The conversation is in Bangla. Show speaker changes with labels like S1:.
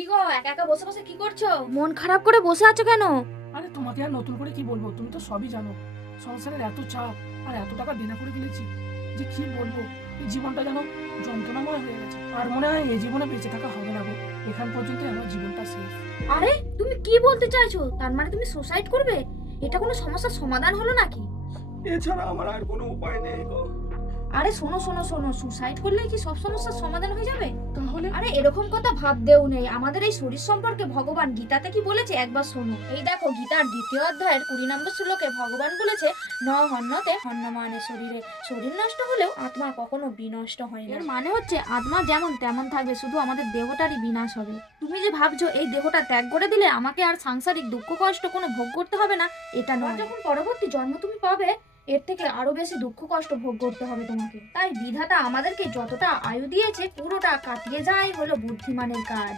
S1: কি গো একা একা বসে বসে কি করছ? মন খারাপ করে বসে আছো কেন?
S2: আরে তোমাকে আর নতুন করে কি বলব? তুমি তো সবই জানো। সংসারের এত চাপ আর এত টাকা দেনা করে ফেলেছি যে কি বলব? এই জীবনটা যেন যন্ত্রণাময় হয়ে গেছে। আর মনে হয় এই জীবনে বেঁচে থাকা হবে না গো। এখান পর্যন্ত আমার জীবনটা শেষ
S1: আরে তুমি কি বলতে চাইছো? তার মানে তুমি সুসাইড করবে? এটা কোনো সমস্যার সমাধান হলো নাকি?
S2: এছাড়া আমার আর কোনো উপায় নেই গো।
S1: আরে শোনো শোনো শোনো সুসাইড করলে কি সব সমস্যার সমাধান হয়ে যাবে?
S2: তাহলে?
S1: আরে এরকম কথা ভাবতেও নেই। আমাদের এই শরীর সম্পর্কে ভগবান গীতাতে কি বলেছে? একবার শোনো। এই দেখো গীতার দ্বিতীয় অধ্যায়ের কুড়ি নম্বর শ্লোকে ভগবান বলেছে ন হন্যতে হন্যমানে শরীরে। শরীর নষ্ট হলেও আত্মা কখনো বিনষ্ট হয় না। এর মানে হচ্ছে আত্মা যেমন তেমন থাকবে শুধু আমাদের দেহটারই বিনাশ হবে। তুমি যে ভাবছ এই দেহটা ত্যাগ করে দিলে আমাকে আর সাংসারিক দুঃখ কষ্ট কোনো ভোগ করতে হবে না এটা নয়। যখন পরবর্তী জন্ম তুমি পাবে এর থেকে আরও বেশি দুঃখ কষ্ট ভোগ করতে হবে তোমাকে। তাই বিধাতা আমাদেরকে যতটা আয়ু দিয়েছে, পুরোটা কাটিয়ে যায় হলো বুদ্ধিমানের কাজ।